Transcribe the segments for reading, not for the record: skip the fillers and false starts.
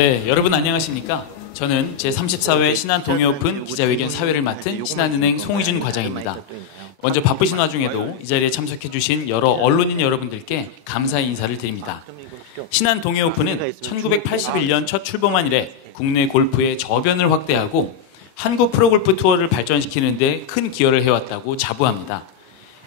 네, 여러분 안녕하십니까? 저는 제34회 신한동해오픈 기자회견 사회를 맡은 신한은행 송희준 과장입니다. 먼저 바쁘신 와중에도 이 자리에 참석해주신 여러 언론인 여러분들께 감사의 인사를 드립니다. 신한동해오픈은 1981년 첫 출범한 이래 국내 골프의 저변을 확대하고 한국 프로골프 투어를 발전시키는 데 큰 기여를 해왔다고 자부합니다.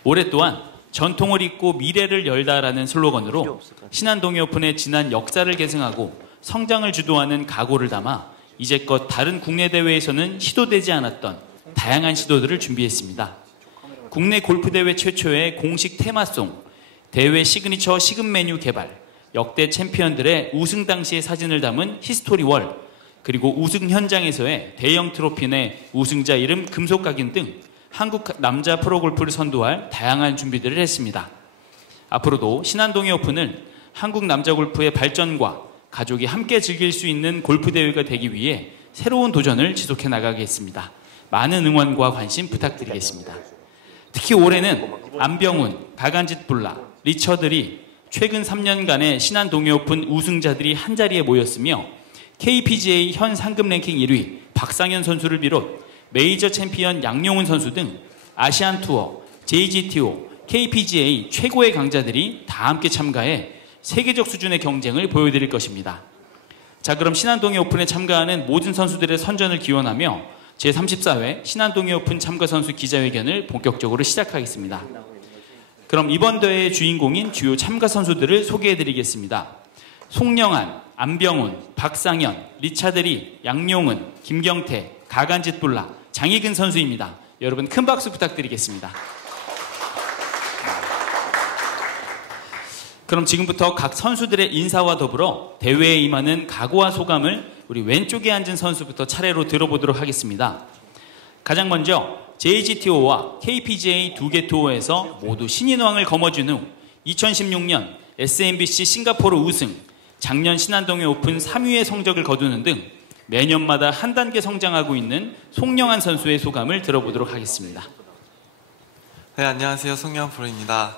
올해 또한 전통을 잇고 미래를 열다라는 슬로건으로 신한동해오픈의 지난 역사를 계승하고 성장을 주도하는 각오를 담아 이제껏 다른 국내 대회에서는 시도되지 않았던 다양한 시도들을 준비했습니다. 국내 골프대회 최초의 공식 테마송, 대회 시그니처 시급 메뉴 개발, 역대 챔피언들의 우승 당시의 사진을 담은 히스토리월, 그리고 우승 현장에서의 대형 트로피 내 우승자 이름 금속 각인 등 한국 남자 프로골프를 선도할 다양한 준비들을 했습니다. 앞으로도 신한동해오픈을 한국 남자 골프의 발전과 가족이 함께 즐길 수 있는 골프대회가 되기 위해 새로운 도전을 지속해 나가겠습니다. 많은 응원과 관심 부탁드리겠습니다. 특히 올해는 안병훈, 가간짓 불라, 리처들이 최근 3년간의 신한동해오픈 우승자들이 한자리에 모였으며 KPGA 현 상금 랭킹 1위 박상현 선수를 비롯 메이저 챔피언 양용훈 선수 등 아시안 투어, JGTO, KPGA 최고의 강자들이 다 함께 참가해 세계적 수준의 경쟁을 보여드릴 것입니다. 자, 그럼 신한동해오픈에 참가하는 모든 선수들의 선전을 기원하며 제34회 신한동해오픈 참가 선수 기자회견을 본격적으로 시작하겠습니다. 그럼 이번 대회의 주인공인 주요 참가 선수들을 소개해드리겠습니다. 송영한, 안병훈, 박상현, 리차드리, 양용은, 김경태, 가간짓 불라, 장희근 선수입니다. 여러분 큰 박수 부탁드리겠습니다. 그럼 지금부터 각 선수들의 인사와 더불어 대회에 임하는 각오와 소감을 우리 왼쪽에 앉은 선수부터 차례로 들어보도록 하겠습니다. 가장 먼저 JGTO와 KPGA 두 개 투어에서 모두 신인왕을 거머쥔 후 2016년 SMBC 싱가포르 우승, 작년 신한동해오픈 3위의 성적을 거두는 등 매년마다 한 단계 성장하고 있는 송영한 선수의 소감을 들어보도록 하겠습니다. 네, 안녕하세요. 송영한 프로입니다.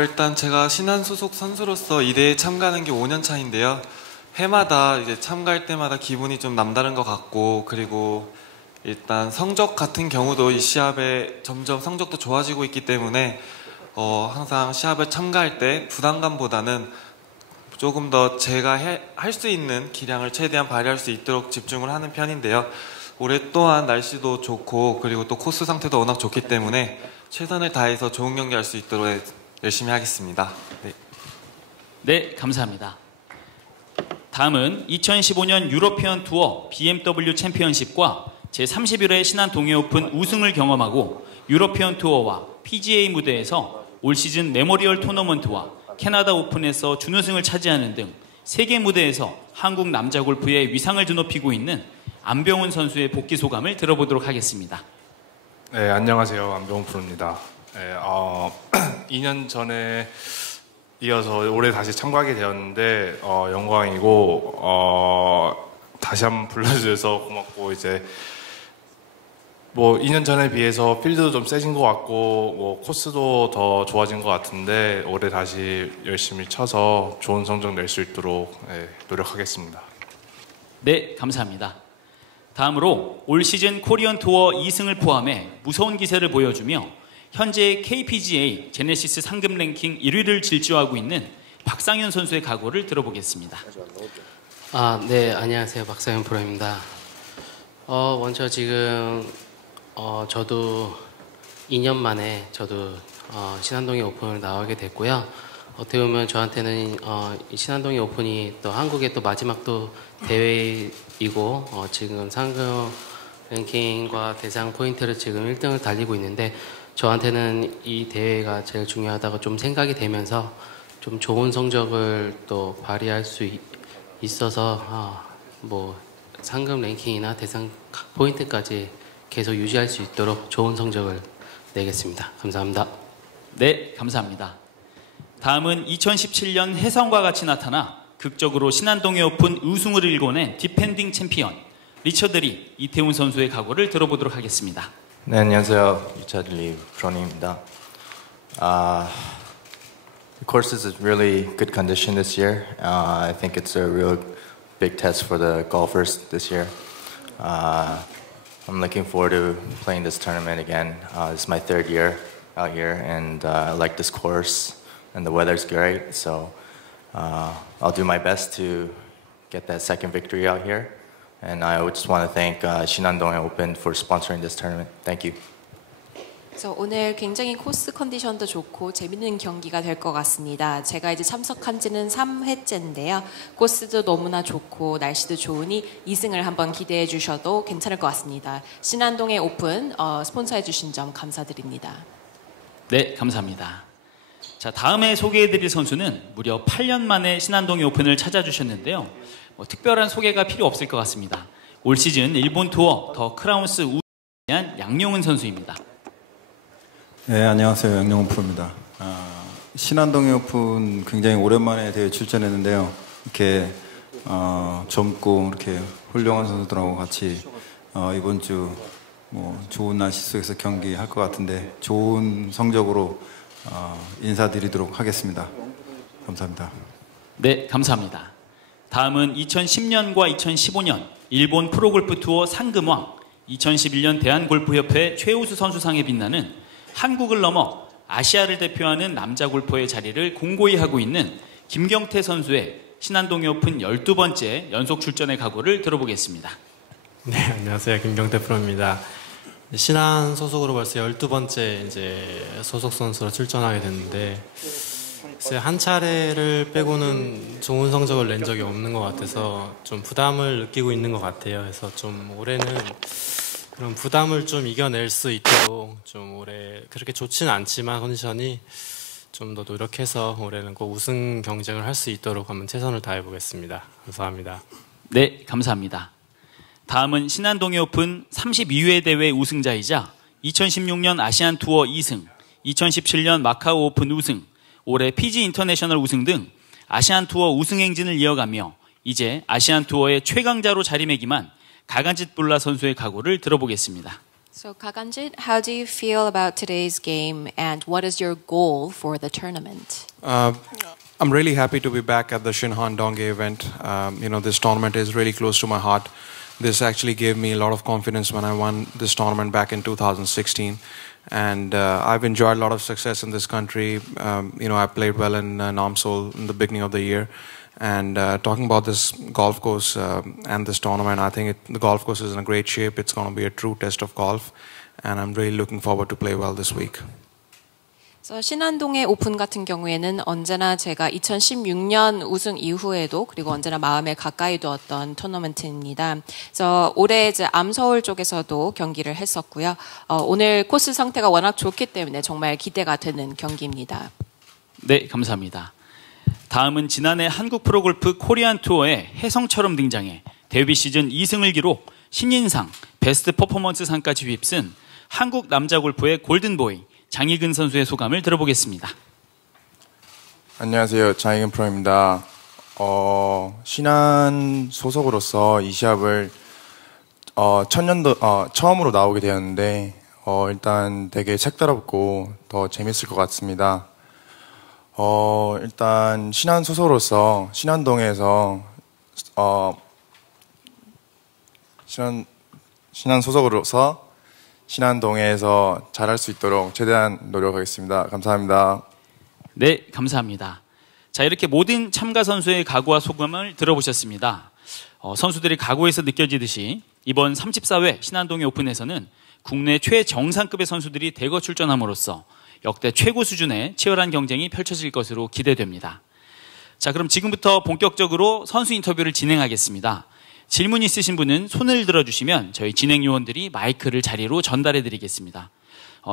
일단 제가 신한 소속 선수로서 이 대회에 참가하는 게 5년 차인데요. 해마다 이제 참가할 때마다 기분이 좀 남다른 것 같고, 그리고 일단 성적 같은 경우도 이 시합에 점점 성적도 좋아지고 있기 때문에 항상 시합을 참가할 때 부담감보다는 조금 더 제가 할 수 있는 기량을 최대한 발휘할 수 있도록 집중을 하는 편인데요. 올해 또한 날씨도 좋고 그리고 또 코스 상태도 워낙 좋기 때문에 최선을 다해서 좋은 경기 할 수 있도록 열심히 하겠습니다. 네. 네, 감사합니다. 다음은 2015년 유러피언 투어 BMW 챔피언십과 제31회 신한동해오픈 우승을 경험하고 유러피언 투어와 PGA 무대에서 올 시즌 메모리얼 토너먼트와 캐나다 오픈에서 준우승을 차지하는 등 세계 무대에서 한국 남자 골프의 위상을 드높이고 있는 안병훈 선수의 복귀 소감을 들어보도록 하겠습니다. 네, 안녕하세요. 안병훈 프로입니다. 네, 2년 전에 이어서 올해 다시 참가하게 되었는데 영광이고 다시 한번 불러주셔서 고맙고, 이제 뭐 2년 전에 비해서 필드도 좀 세진 것 같고 뭐 코스도 더 좋아진 것 같은데 올해 다시 열심히 쳐서 좋은 성적 낼 수 있도록 노력하겠습니다. 네, 감사합니다. 다음으로 올 시즌 코리안 투어 2승을 포함해 무서운 기세를 보여주며 현재 KPGA 제네시스 상금 랭킹 1위를 질주하고 있는 박상현 선수의 각오를 들어보겠습니다. 네, 안녕하세요. 박상현 프로입니다. 먼저 지금 저도 2년 만에 신한동해 오픈을 나오게 됐고요. 어떻게 보면 저한테는 이 신한동해 오픈이 또 한국의 또 마지막 또 대회이고 지금 상금 랭킹과 대상 포인트를 지금 1등을 달리고 있는데, 저한테는 이 대회가 제일 중요하다고 좀 생각이 되면서 좀 좋은 성적을 또 발휘할 수 있어서 뭐 상금 랭킹이나 대상 포인트까지 계속 유지할 수 있도록 좋은 성적을 내겠습니다. 감사합니다. 네, 감사합니다. 다음은 2017년 해성과 같이 나타나 극적으로 신한동해 오픈 우승을 일궈낸 디펜딩 챔피언 리처드리 이태훈 선수의 각오를 들어보도록 하겠습니다. 네, 안녕하세요. 리차드리 프로님입니다. The course is in really good condition this year. I think it's a real big test for the golfers this year. I'm looking forward to playing this tournament again. This is my third year out here, and I like this course, and the weather's great. So I'll do my best to get that second victory out here. And I just want to thank Shinhan-donghae Open for sponsoring this tournament. Thank you. 그래서 오늘 굉장히 코스 컨디션도 좋고 재밌는 경기가 될 것 같습니다. 제가 이제 참석한 지는 3회째인데요. 코스도 너무나 좋고 날씨도 좋으니 2승을 한번 기대해 주셔도 괜찮을 것 같습니다. 신안동의 오픈 스폰서해 주신 점 감사드립니다. 네, 감사합니다. 자, 다음에 소개해드릴 선수는 무려 8년 만에 신안동의 오픈을 찾아주셨는데요. 특별한 소개가 필요 없을 것 같습니다. 올 시즌 일본 투어 더 크라운스 우승에 대한 양용은 선수입니다. 네, 안녕하세요. 양용훈 프로입니다. 신안동의 오픈 굉장히 오랜만에 대회 출전했는데요. 이렇게 젊고 이렇게 훌륭한 선수들하고 같이 이번 주 좋은 날씨 속에서 경기할 것 같은데 좋은 성적으로 인사드리도록 하겠습니다. 감사합니다. 네, 감사합니다. 다음은 2010년과 2015년 일본 프로골프 투어 상금왕, 2011년 대한골프협회 최우수 선수상에 빛나는 한국을 넘어 아시아를 대표하는 남자 골퍼의 자리를 공고히 하고 있는 김경태 선수의 신안동의 오픈 12번째 연속 출전의 각오를 들어보겠습니다. 네, 안녕하세요. 김경태 프로입니다. 신안 소속으로 벌써 12번째 이제 소속 선수로 출전하게 됐는데 한 차례를 빼고는 좋은 성적을 낸 적이 없는 것 같아서 좀 부담을 느끼고 있는 것 같아요. 그래서 좀 올해는 그런 부담을 좀 이겨낼 수 있도록 좀 올해 그렇게 좋지는 않지만 컨디션이 좀 더 노력해서 올해는 꼭 우승 경쟁을 할 수 있도록 한번 최선을 다해 보겠습니다. 감사합니다. 네, 감사합니다. 다음은 신안동의 오픈 32회 대회 우승자이자 2016년 아시안 투어 2승, 2017년 마카오 오픈 우승, 올해 PG 인터내셔널 우승 등 아시안 투어 우승 행진을 이어가며 이제 아시안 투어의 최강자로 자리매김한 가간짓 불라 선수의 각오를 들어보겠습니다. So Kaganjit, how do you feel about today's game and what is your goal for the tournament? I'm really happy to be back at the Shinhan-donghae event. This tournament is really close to my heart. This actually gave me a lot of confidence when I won this tournament back in 2016. And I've enjoyed a lot of success in this country. I played well in Namseol in the beginning of the year. And talking about this golf course and this tournament, I think the golf course is in a great shape. It's going to be a true test of golf. And I'm really looking forward to play well this week. 신안동의 오픈 같은 경우에는 언제나 제가 2016년 우승 이후에도 그리고 언제나 마음에 가까이 두었던 토너먼트입니다. 그래서 올해 이제 암서울 쪽에서도 경기를 했었고요. 오늘 코스 상태가 워낙 좋기 때문에 정말 기대가 되는 경기입니다. 네, 감사합니다. 다음은 지난해 한국 프로골프 코리안 투어에 혜성처럼 등장해 데뷔 시즌 2승을 기록 신인상, 베스트 퍼포먼스 상까지 휩쓴 한국 남자 골프의 골든보이 장희근 선수의 소감을 들어보겠습니다. 안녕하세요. 장희근 프로입니다. 신안 소속으로서 이 시합을 처음으로 나오게 되었는데 일단 되게 색다르고 더 재밌을 것 같습니다. 일단 신안 소속으로서 신안동에서 신안 소속으로서 신안동에서 잘할 수 있도록 최대한 노력하겠습니다. 감사합니다. 네, 감사합니다. 자, 이렇게 모든 참가 선수의 각오와 소감을 들어보셨습니다. 선수들의 각오에서 느껴지듯이 이번 34회 신안동의 오픈에서는 국내 최정상급의 선수들이 대거 출전함으로써 역대 최고 수준의 치열한 경쟁이 펼쳐질 것으로 기대됩니다. 자, 그럼 지금부터 본격적으로 선수 인터뷰를 진행하겠습니다. 질문 있으신 분은 손을 들어주시면 저희 진행 요원들이 마이크를 자리로 전달해 드리겠습니다.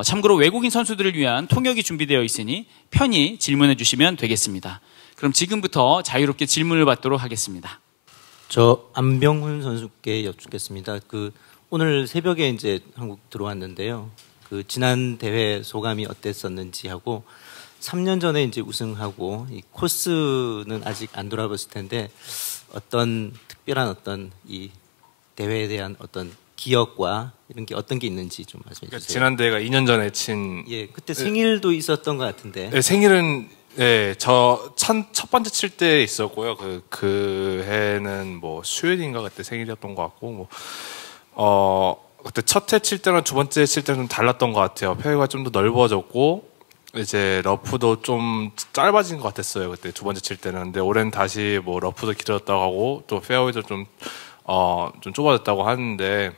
참고로 외국인 선수들을 위한 통역이 준비되어 있으니 편히 질문해 주시면 되겠습니다. 그럼 지금부터 자유롭게 질문을 받도록 하겠습니다. 저 안병훈 선수께 여쭙겠습니다. 오늘 새벽에 이제 한국 들어왔는데요. 지난 대회 소감이 어땠었는지 하고 3년 전에 이제 우승하고 이 코스는 아직 안 돌아봤을 텐데 어떤 특별한 어떤 이 대회에 대한 어떤 기억과 이런 게 어떤 게 있는지 좀 말씀해 주세요. 지난 대회가 2년 전에 친. 예, 그때 생일도 있었던 것 같은데. 네, 생일은 네, 첫 번째 칠 때 있었고요. 그 해는 뭐 수요일인가 그때 생일이었던 것 같고, 그때 첫 해 칠 때랑 두 번째 칠 때는 좀 달랐던 것 같아요. 페어웨이가 좀 더 넓어졌고, 이제 러프도 좀 짧아진 것 같았어요. 그때 두 번째 칠 때는. 근데 올해는 다시 뭐 러프도 길어졌다고 하고, 또 페어웨이도 좀 좁아졌다고 하는데,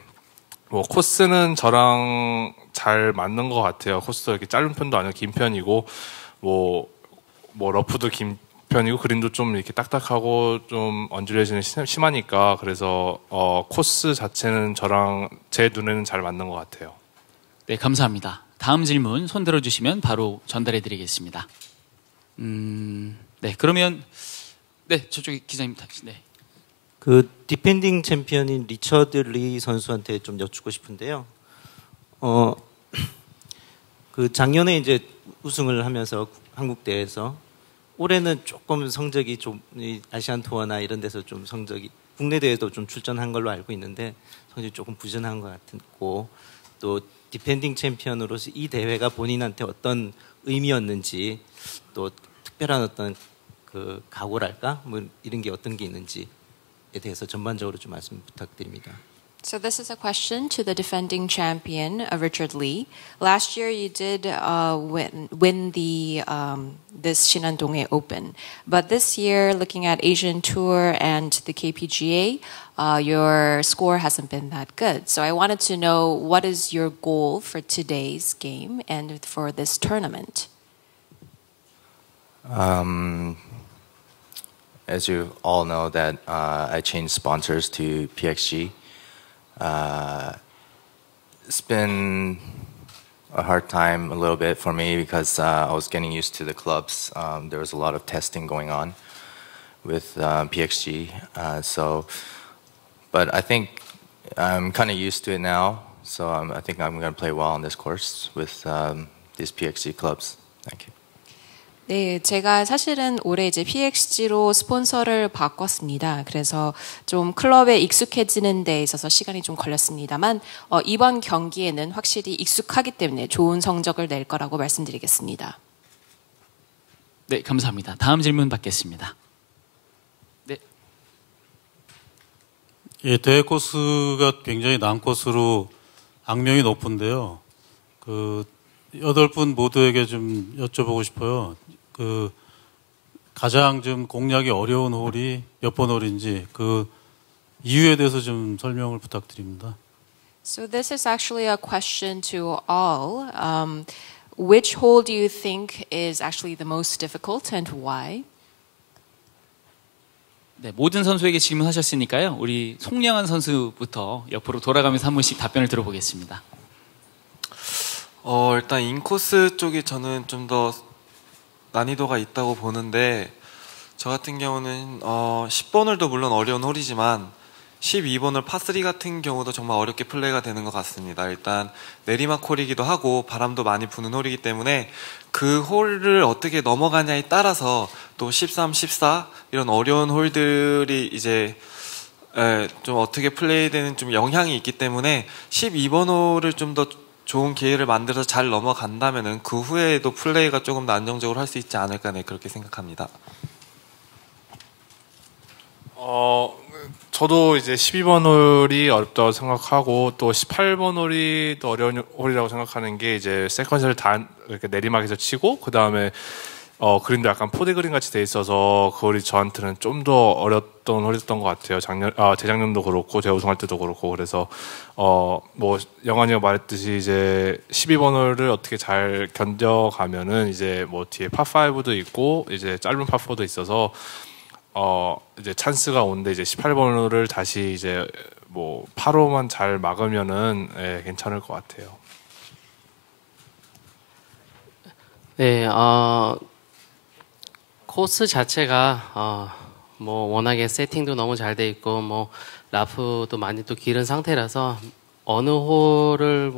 뭐 코스는 저랑 잘 맞는 것 같아요. 코스도 이렇게 짧은 편도 아니고 긴 편이고, 뭐 러프도 긴 편이고 그린도 좀 이렇게 딱딱하고 좀 언듈레이션이 심하니까 그래서 코스 자체는 저랑 제 눈에는 잘 맞는 것 같아요. 네, 감사합니다. 다음 질문 손 들어주시면 바로 전달해드리겠습니다. 네, 그러면 네, 저쪽에 기자님 네. 그 디펜딩 챔피언인 리처드 리 선수한테 좀 여쭙고 싶은데요. 그 작년에 이제 우승을 하면서 한국 대회에서 올해는 조금 성적이 좀 아시안 투어나 이런 데서 좀 성적이 국내 대회도 좀 출전한 걸로 알고 있는데 성적이 조금 부진한 것 같고 또 디펜딩 챔피언으로서 이 대회가 본인한테 어떤 의미였는지 또 특별한 어떤 그 각오랄까 뭐 이런 게 어떤 게 있는지에 대해서 전반적으로 좀 말씀 부탁드립니다. So this is a question to the defending champion, Richard Lee. Last year you did win the this Shinandonghae Open, but this year, looking at Asian Tour and the KPGA, your score hasn't been that good. So I wanted to know what is your goal for today's game and for this tournament. As you all know, that I changed sponsors to PXG. It's been a hard time a little bit for me because I was getting used to the clubs. There was a lot of testing going on with PXG. But I think I'm kind of used to it now. So I think I'm going to play well on this course with these PXG clubs. Thank you. 네, 제가 사실은 올해 이제 PXG로 스폰서를 바꿨습니다. 그래서 좀 클럽에 익숙해지는 데 있어서 시간이 좀 걸렸습니다만 이번 경기에는 확실히 익숙하기 때문에 좋은 성적을 낼 거라고 말씀드리겠습니다. 네, 감사합니다. 다음 질문 받겠습니다. 네. 예, 대회 코스가 굉장히 난 코스로 악명이 높은데요. 그 8분 모두에게 좀 여쭤보고 싶어요. 그 가장 좀 공략이 어려운 홀이 몇 번 홀인지 그 이유에 대해서 좀 설명을 부탁드립니다. So this is actually a question to all. Which hole do you think is actually the most difficult and why? 네, 모든 선수에게 질문하셨으니까요. 우리 송영한 선수부터 옆으로 돌아가면서 한 분씩 답변을 들어보겠습니다. 일단 인코스 쪽이 저는 좀 더 난이도가 있다고 보는데 저 같은 경우는 10번 홀도 물론 어려운 홀이지만 12번 홀 파3 같은 경우도 정말 어렵게 플레이가 되는 것 같습니다. 일단 내리막 홀이기도 하고 바람도 많이 부는 홀이기 때문에 그 홀을 어떻게 넘어가냐에 따라서 또 13, 14 이런 어려운 홀들이 이제 좀 어떻게 플레이되는 좀 영향이 있기 때문에 12번 홀을 좀 더 좋은 기회를 만들어서 잘 넘어간다면은 그 후에도 플레이가 조금 더 안정적으로 할 수 있지 않을까 그렇게 생각합니다. 저도 이제 12번 홀이 어렵다고 생각하고 또 18번 홀이 또 어려운 홀이라고 생각하는 게 이제 세컨샷을 다 이렇게 내리막에서 치고 그 다음에 그린도 약간 포대 그린 같이 돼 있어서 그 홀이 저한테는 좀 더 어렸던 홀이었던 것 같아요. 재작년도 그렇고 제가 우승할 때도 그렇고 그래서 뭐 영환이가 말했듯이 이제 12번 홀을 어떻게 잘 견뎌가면은 이제 뭐 뒤에 파5도 있고 이제 짧은 파4도 있어서 이제 찬스가 오는데 이제 18번 홀을 다시 이제 뭐 파로만 잘 막으면은 괜찮을 것 같아요. 네, 코스 자체가 뭐 워낙에 세팅도 너무 잘 돼 있고 뭐 라프도 많이 또 기른 상태라서 어느 홀을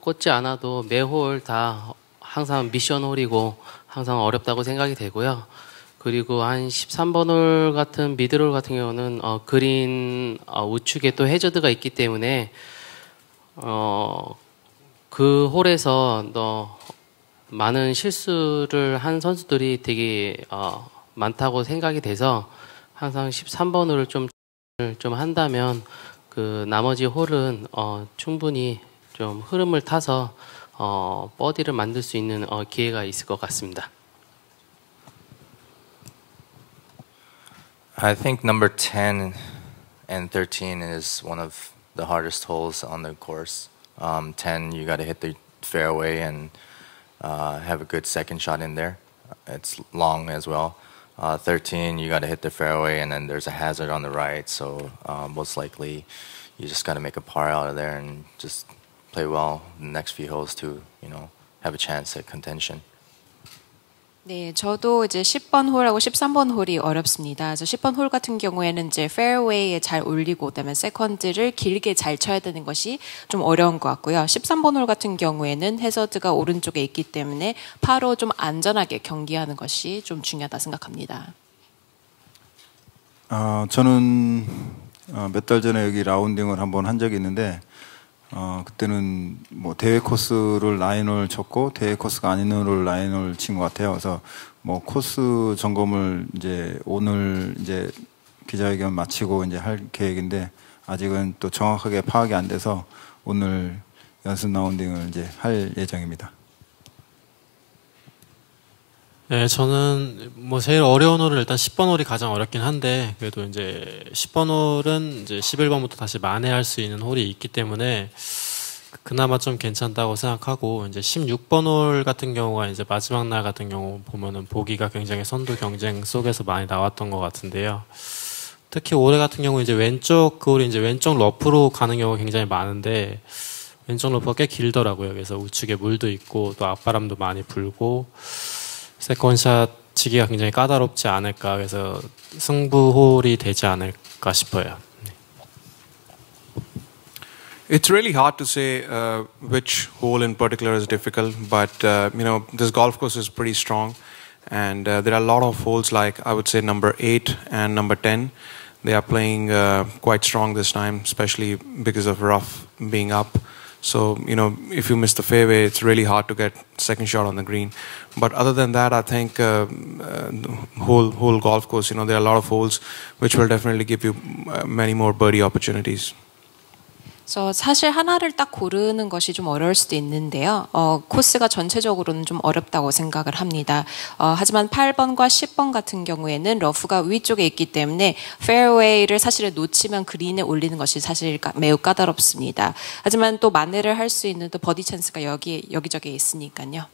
꽂지 않아도 매 홀 다 항상 미션 홀이고 항상 어렵다고 생각이 되고요. 그리고 한 13번 홀 같은 미드홀 같은 경우는 그린 우측에 또 해저드가 있기 때문에 그 홀에서 많은 실수를 한 선수들이 되게 많다고 생각이 돼서 항상 13번 홀을 좀 한다면 그 나머지 홀은 충분히 좀 흐름을 타서 버디를 만들 수 있는 기회가 있을 것 같습니다. I think number 10 and 13 is one of the hardest holes on the course. 10, you got to hit the fairway and have a good second shot in there. It's long as well. 13, you got to hit the fairway, and then there's a hazard on the right. So most likely, you just got to make a par out of there and just play well the next few holes to, have a chance at contention. 네, 저도 이제 10번 홀하고 13번 홀이 어렵습니다. 그래서 10번 홀 같은 경우에는 이제 페어웨이에 잘 올리고 그다음에 세컨드를 길게 잘 쳐야 되는 것이 좀 어려운 것 같고요. 13번 홀 같은 경우에는 해저드가 오른쪽에 있기 때문에 파로 좀 안전하게 경기하는 것이 좀 중요하다 생각합니다. 저는 몇 달 전에 여기 라운딩을 한번 한 적이 있는데 그때는 뭐 대회 코스를 라인을 쳤고 대회 코스가 아닌 홀을 라인을 친 것 같아요. 그래서 뭐 코스 점검을 이제 오늘 이제 기자회견 마치고 이제 할 계획인데 아직은 또 정확하게 파악이 안 돼서 오늘 연습 라운딩을 이제 할 예정입니다. 네, 저는 뭐 제일 어려운 홀은 일단 10번 홀이 가장 어렵긴 한데 그래도 이제 10번 홀은 이제 11번부터 다시 만회할 수 있는 홀이 있기 때문에 그나마 좀 괜찮다고 생각하고 이제 16번 홀 같은 경우가 이제 마지막 날 같은 경우 보면은 보기가 굉장히 선두 경쟁 속에서 많이 나왔던 것 같은데요. 특히 올해 같은 경우 이제 왼쪽 그 홀이 이제 왼쪽 러프로 가는 경우가 굉장히 많은데 왼쪽 러프가 꽤 길더라고요. 그래서 우측에 물도 있고 또 앞바람도 많이 불고 세컨샷 치기가 굉장히 까다롭지 않을까 그래서 승부홀이 되지 않을까 싶어요. It's really hard to say which hole in particular is difficult, but this golf course is pretty strong, and there are a lot of holes like I would say number 8 and number 10. They are playing quite strong this time, especially because of rough being up. So, if you miss the fairway, it's really hard to get second shot on the green. But other than that, I think whole golf course, there are a lot of holes which will definitely give you many more birdie opportunities. 그래서 사실 하나를 딱 고르는 것이 좀 어려울 수도 있는데요. 코스가 전체적으로는 좀 어렵다고 생각을 합니다. 하지만 8번과 10번 같은 경우에는 러프가 위쪽에 있기 때문에 페어웨이를 사실 놓치면 그린에 올리는 것이 사실 매우 까다롭습니다. 하지만 또 만회를 할 수 있는 또 버디 찬스가 여기저기에 있으니까요.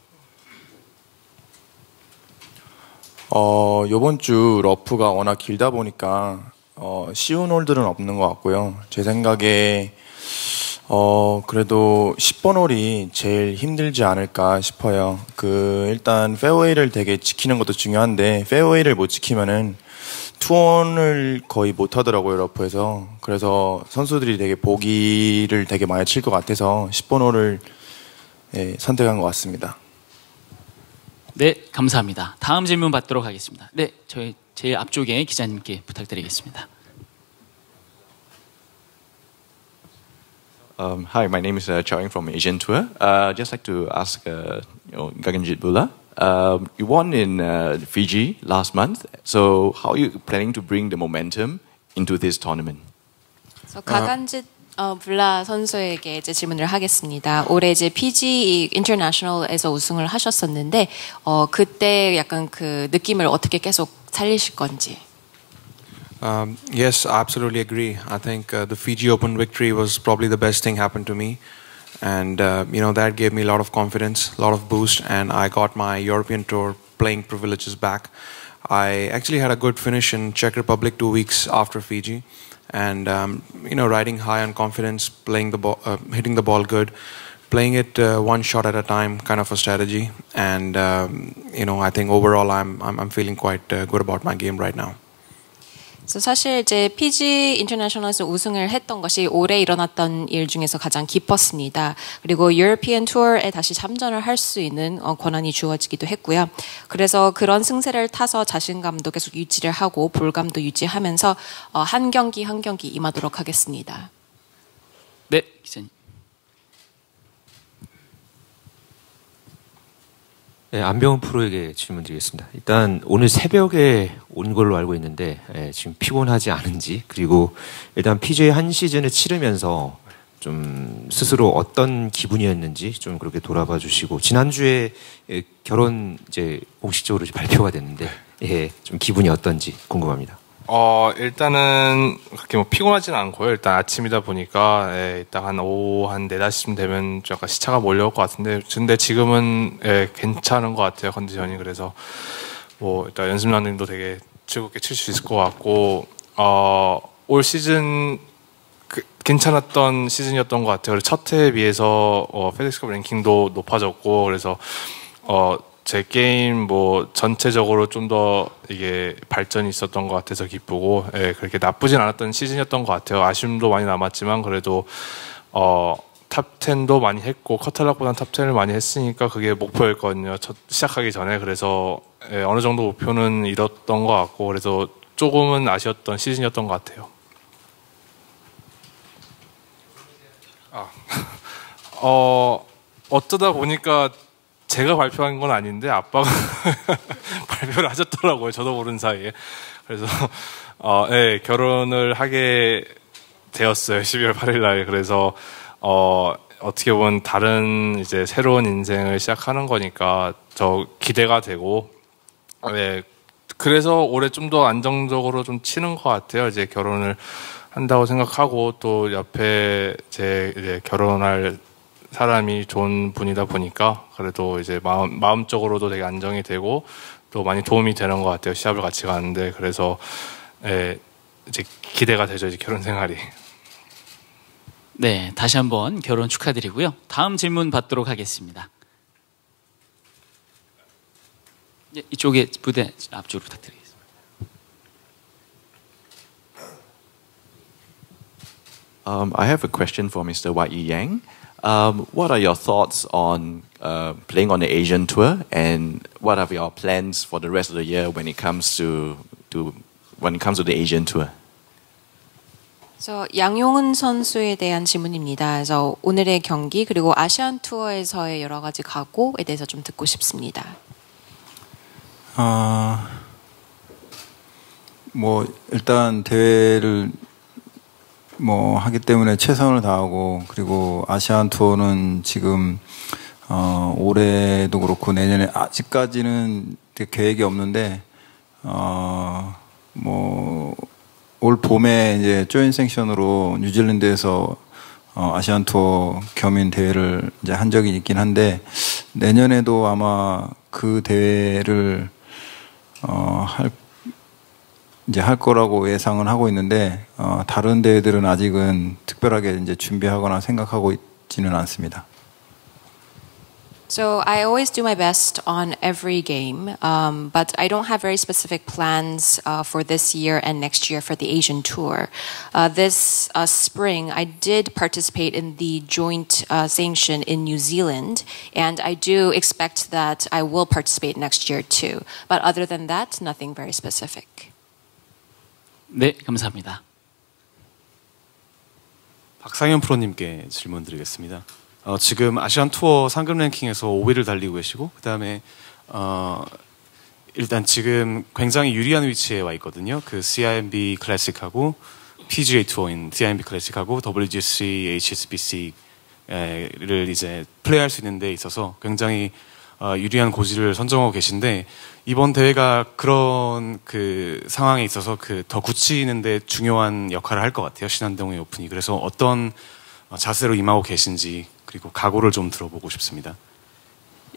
이번 주 러프가 워낙 길다 보니까 쉬운 홀들은 없는 것 같고요. 제 생각에 그래도 10번 홀이 제일 힘들지 않을까 싶어요. 일단 페어웨이를 되게 지키는 것도 중요한데 페어웨이를 못 지키면은 투혼을 거의 못 하더라고요, 러프에서. 그래서 선수들이 되게 보기를 되게 많이 칠 것 같아서 10번 홀을 선택한 것 같습니다. 네, 감사합니다. 다음 질문 받도록 하겠습니다. 네, 저희 제일 앞쪽에 기자님께 부탁드리겠습니다. Hi, my name is Chao from Asian Tour. Just like to ask, Gaganjit Bula, you won in Fiji last month. So, how are you planning to bring the momentum into this tournament? 가간짓 블라 선수에게 이제 질문을 하겠습니다. 올해 이제 PG 인터내셔널에서 우승을 하셨었는데 그때 약간 그 느낌을 어떻게 계속 살리실 건지. Yes, I absolutely agree. I think the Fiji Open victory was probably the best thing happened to me. And, that gave me a lot of confidence, a lot of boost. And I got my European Tour playing privileges back. I actually had a good finish in Czech Republic 2 weeks after Fiji. And, riding high on confidence, playing the ball, hitting the ball good, playing it one shot at a time, kind of a strategy. And, I think overall I'm feeling quite good about my game right now. 그래서 사실 이제 PG 인터내셔널에서 우승을 했던 것이 올해 일어났던 일 중에서 가장 기뻤습니다. 그리고 유러피언 투어에 다시 참전을 할 수 있는 권한이 주어지기도 했고요. 그래서 그런 승세를 타서 자신감도 계속 유지를 하고 볼감도 유지하면서 한 경기 한 경기 임하도록 하겠습니다. 네, 기자님. 네, 안병훈 프로에게 질문 드리겠습니다. 일단 오늘 새벽에 온 걸로 알고 있는데 지금 피곤하지 않은지, 그리고 일단 PGA 한 시즌을 치르면서 좀 스스로 어떤 기분이었는지 좀 그렇게 돌아봐 주시고, 지난주에 결혼 이제 공식적으로 이제 발표가 됐는데 좀 기분이 어떤지 궁금합니다. 일단은 그렇게 뭐 피곤하지는 않고요. 일단 아침이다 보니까 일단 한 오후 한 4-5시쯤 되면 좀 약간 시차가 몰려올 것 같은데, 근데 지금은 괜찮은 것 같아요, 컨디션이. 그래서 뭐 일단 연습 라운딩도 되게 즐겁게 칠 수 있을 것 같고, 올 시즌 괜찮았던 시즌이었던 것 같아요. 첫 해에 비해서 페덱스컵 랭킹도 높아졌고, 그래서 제 게임 뭐 전체적으로 좀 더 이게 발전이 있었던 것 같아서 기쁘고, 그렇게 나쁘진 않았던 시즌이었던 것 같아요. 아쉬움도 많이 남았지만 그래도 탑 10도 많이 했고 커탈락보다는 탑 10을 많이 했으니까 그게 목표였거든요, 시작하기 전에. 그래서 어느 정도 목표는 이뤘던 것 같고, 그래서 조금은 아쉬웠던 시즌이었던 것 같아요. 어쩌다 보니까 제가 발표한 건 아닌데 아빠가 발표를 하셨더라고요, 저도 모르는 사이에. 그래서 결혼을 하게 되었어요, 12월 8일 날. 그래서 어떻게 보면 다른 이제 새로운 인생을 시작하는 거니까 저 기대가 되고, 그래서 올해 좀 더 안정적으로 좀 치는 것 같아요. 이제 결혼을 한다고 생각하고, 또 옆에 제 이제 결혼할 사람이 좋은 분이다 보니까 그래도 이제 마음적으로도 되게 안정이 되고 또 많이 도움이 되는 것 같아요, 시합을 같이 가는데. 그래서 이제 기대가 되죠, 이제 결혼 생활이. 네, 다시 한번 결혼 축하드리고요. 다음 질문 받도록 하겠습니다. 이쪽에 부대 앞쪽으로 부탁드리겠습니다. I have a question for Mr. Y.E. Yang. What are your thoughts on playing on the Asian Tour, and what are your plans for the rest of the year when it comes to the Asian Tour? 그래서 양용은 선수에 대한 질문입니다. 그래서 오늘의 경기 그리고 아시안 투어에서의 여러 가지 각오에 대해서 좀 듣고 싶습니다. 뭐 일단 대회를 뭐 하기 때문에 최선을 다하고, 그리고 아시안 투어는 지금 올해도 그렇고 내년에 아직까지는 계획이 없는데 뭐 올 봄에 이제 조인 생션으로 뉴질랜드에서 아시안 투어 겸인 대회를 이제 한 적이 있긴 한데, 내년에도 아마 그 대회를 할 거라고 예상은 하고 있는데, 다른 대회들은 아직은 특별하게 이제 준비하거나 생각하고 있지는 않습니다. So I always do my best on every game, but I don't have very specific plans for this year and next year for the Asian Tour. This spring, I did participate in the joint sanction in New Zealand, and I do expect that I will participate next year too. But other than that, nothing very specific. 네, 감사합니다. 박상현 프로님께 질문 드리겠습니다. 지금 아시안 투어 상금 랭킹에서 5위를 달리고 계시고, 그다음에 일단 지금 굉장히 유리한 위치에 와 있거든요. 그 CIMB 클래식하고 PGA 투어인 CIMB 클래식하고 WGC, HSBC를 이제 플레이할 수 있는 데 있어서 굉장히 유리한 고지를 선점하고 계신데, 이번 대회가 그런 그 상황에 있어서 그 더 굳히는데 중요한 역할을 할 것 같아요, 신한동의 오픈이. 그래서 어떤 자세로 임하고 계신지, 그리고 각오를 좀 들어보고 싶습니다.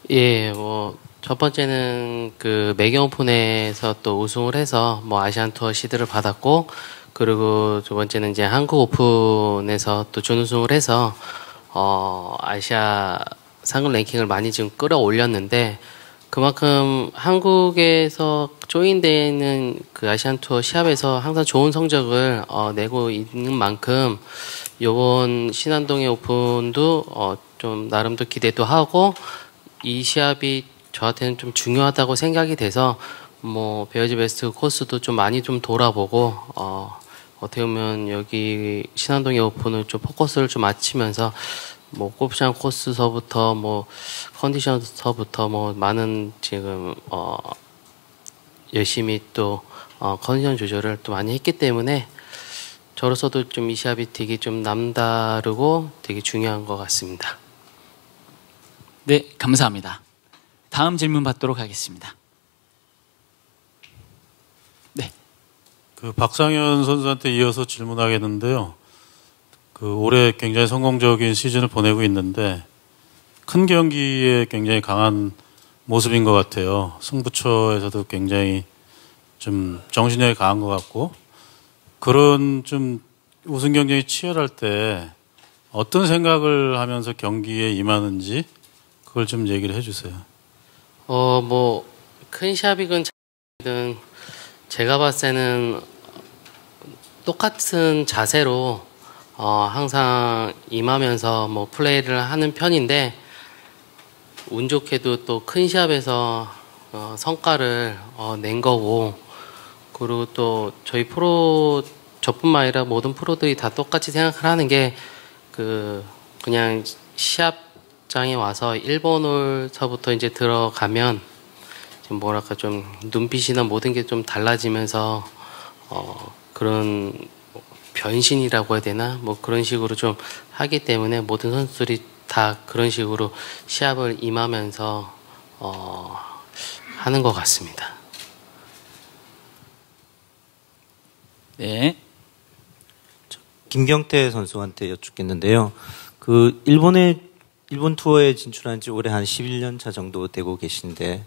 예, 뭐 첫 번째는 그 매경 오픈에서 또 우승을 해서 뭐 아시안 투어 시드를 받았고, 그리고 두 번째는 이제 한국 오픈에서 또 준우승을 해서 아시아 상금 랭킹을 많이 지금 끌어올렸는데, 그만큼 한국에서 조인되는 그 아시안 투어 시합에서 항상 좋은 성적을 내고 있는 만큼 이번 신한동의 오픈도 좀 나름도 기대도 하고, 이 시합이 저한테는 좀 중요하다고 생각이 돼서 뭐 베어즈 베스트 코스도 좀 많이 좀 돌아보고 어떻게 보면 여기 신한동의 오픈을 좀 포커스를 좀 맞추면서 뭐 골프장 코스서부터 뭐 컨디션서부터 뭐 많은 지금 열심히 또 컨디션 조절을 또 많이 했기 때문에 저로서도 좀 이 시합이 되게 좀 남다르고 되게 중요한 것 같습니다. 네, 감사합니다. 다음 질문 받도록 하겠습니다. 네. 그 박상현 선수한테 이어서 질문하겠는데요. 그 올해 굉장히 성공적인 시즌을 보내고 있는데 큰 경기에 굉장히 강한 모습인 것 같아요. 승부처에서도 굉장히 좀 정신력이 강한 것 같고 그런 좀 우승 경쟁이 치열할 때 어떤 생각을 하면서 경기에 임하는지 그걸 좀 얘기를 해주세요. 뭐 큰 샵이건 작이든 제가 봤을 때는 똑같은 자세로 항상 임하면서 뭐 플레이를 하는 편인데 운 좋게도 또 큰 시합에서 성과를 낸 거고 그리고 또 저희 프로 저뿐만 아니라 모든 프로들이 다 똑같이 생각을 하는 게 그냥 시합장에 와서 일본홀서부터 이제 들어가면 좀 뭐랄까 좀 눈빛이나 모든 게 좀 달라지면서 그런 변신이라고 해야 되나 뭐 그런 식으로 좀 하기 때문에 모든 선수들이 다 그런 식으로 시합을 임하면서 하는 것 같습니다. 네. 김경태 선수한테 여쭙겠는데요. 그 일본 투어에 진출한 지 올해 한 11년 차 정도 되고 계신데